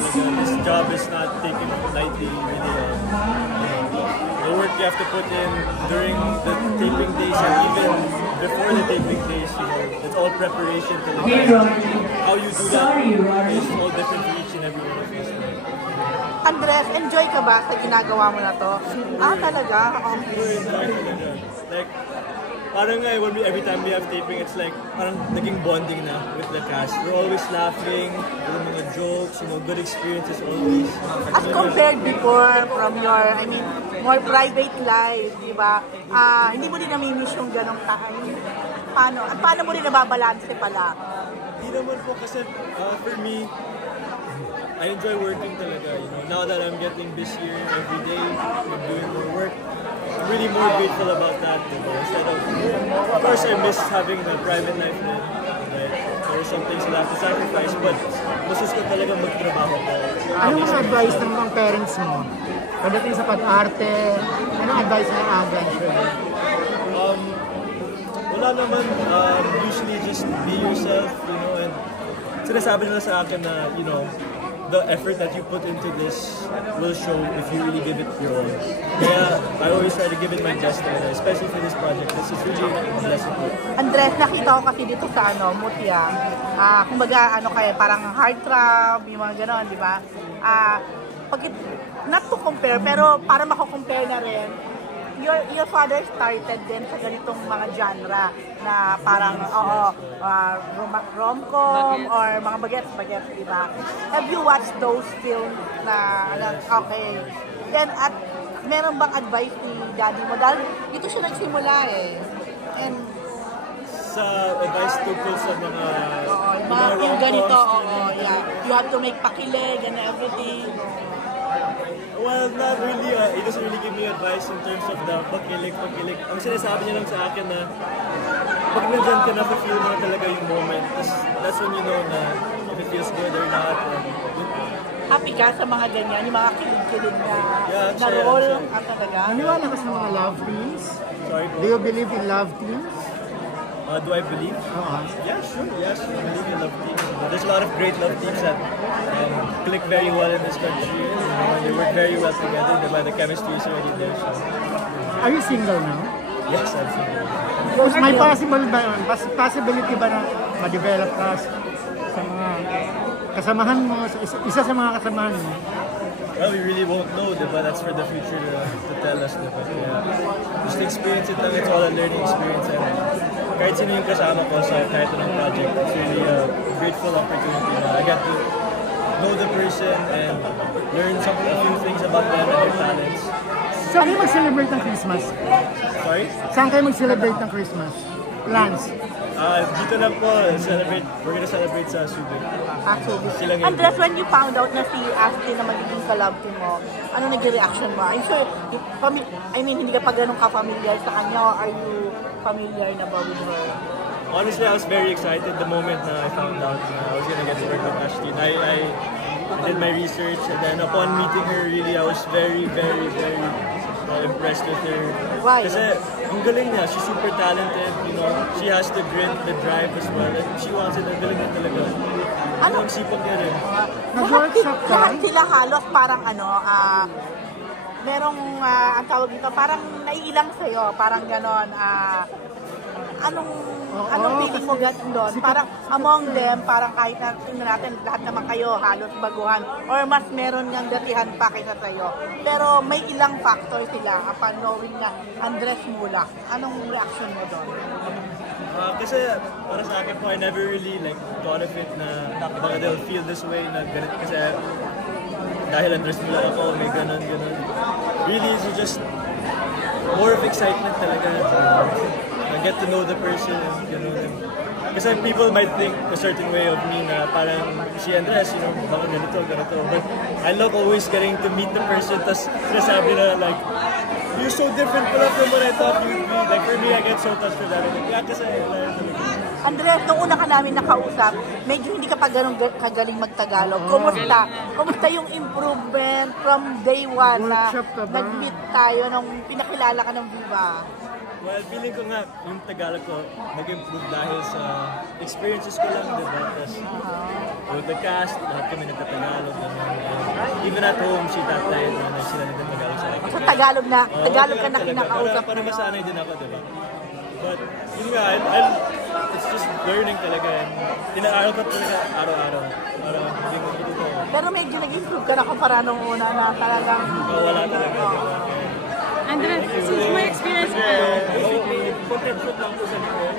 talaga. This job is not taken lightly, really. The work you have to put in during the taping days and even before the taping days, it's all preparation talaga. How you do that is all different for each and every one of us. Andres, enjoy ka ba sa ginagawa mo na to? Talaga? Enjoy talaga. Like, parang every time we have taping, it's like parang naging bonding na with the cast. We're always laughing, mga jokes, good experiences always. As compared before from your, more private life, di ba? Hindi mo din namimiss yung ganong time. Paano mo rin nababalanse pala? Hindi naman po kasi for me, I enjoy working talaga. Now that I'm getting busier every day, I'm doing more work, I'm really more grateful about that. Instead of course, I miss having the private life. There are some things that I have to sacrifice, but gusto ko talaga magtrabaho ko. Anong mga advice ng mga parents mo? Pagdating sa pag-arte, anong advice ng aga? Wala naman. Usually just be yourself, and sinasabi nila sa akin na, the effort that you put into this will show if you really give it your all. Kaya I always try to give it my best, especially for this project. This is really a blessing. Andres, nakita ko kasi dito sa Mutya. Kumbaga, parang heartthrob, yung mga gano'n, di ba? Not to compare, pero para mako-compare na rin, your father started din sa ganitong mga genre na parang rom-com or mga bagets, di ba? Have you watched those films na okay? Then meron bang advice ni daddy mo? Dahil dito siya nagsimula And sa advice tungkol sa mga yung ganito, yeah. You have to make pakilig and everything. Well, not really. He doesn't really give me advice in terms of the pakilig. Ang sinasabi niya lang sa akin na pag nandyan ka na, feel mo talaga yung moment. That's when you know na if it feels good or not. Happy ka sa mga ganyan, yung mga kilig-kilig na sure, role? Sure. Talaga? Naniwala ka sa mga love teams? Sorry po? Do you believe in love teams? Do I believe? Yeah, sure. Yes, I believe in love teams. There's a lot of great love teams that click very well in this country. They work very well together. The chemistry is already there. So. Are you single now? Yes, I'm single. May possibility ba na ma-develop ka sa mga kasamahan mo, isa sa mga kasamahan mo? Well, we really won't know, but that's for the future to tell us. Just experience it lang. It's all a learning experience. Kahit sino yung kasama ko sa kahit anong project, it's really a grateful opportunity. I got to know the person and learn a few things about them and their talents. Saan kayo mag-celebrate ng Christmas? Sorry? Saan kayo mag-celebrate ng Christmas? Plans? Dito lang po, we're gonna celebrate sa Subic. Andres, when you found out na si Ashley na magiging kalab mo, ano naging reaction mo? I'm sure, hindi ka pa ganun ka-familiar sa kanya, or are you familiar na ba with her? Honestly, I was very excited the moment na I found out na I was gonna get to work with Ashley. I did my research, and then upon meeting her, really, I was very, very, very impressed with her. Why? Kasi ang galing niya, she's super talented, she has the grit, the drive as well, and she wants it, ang galing niya talaga. Ang sipag niya rin. Nag-workshop ka? Lahat sila halos parang merong, ang tawag dito, parang naiilang sa'yo, parang ganon, anong feeling mo doon? Parang among them, parang kahit na tingnan natin, lahat naman kayo halos baguhan or mas meron niyang datihan pa kaysa sa'yo. Pero may ilang factor sila upon knowing na Andres Mulak. Anong reaction mo doon? Kasi para sa akin po, I never really thought of it na baka they'll feel this way na ganit kasi dahil Andres Mulak ako, may ganon. Really, it's just more of excitement talaga. Get to know the person, Kasi people might think a certain way of me na parang si Andres, baka ganito. But I love always getting to meet the person, tas sinasabi na you're so different pala from what I thought you'd be. For me, I get so touched with that. Kasi Andres, nung una ka namin nakausap, medyo hindi ka pa ganun kagaling magtagalog. Kumusta yung improvement from day one na nag-meet tayo nung pinakilala ka ng Viva? Well, feeling ko nga yung Tagalog ko nag-improve dahil sa experiences ko lang, diba? Tapos with the cast, lahat kami nagtatagalog. even at home, she tattayan na sila nagtatagalog sa akin. So Tagalog na, Tagalog ka na talaga. kinakausap Para mo. masanay din ako, diba? But, yun nga, it's just learning talaga. Tinaaral ko talaga araw-araw. Para hindi mo dito. Pero medyo nag-improve ka na kumpara nung una na talagang... Wala talaga. Andres, since my experience Okay, content shoot lang po sa likod.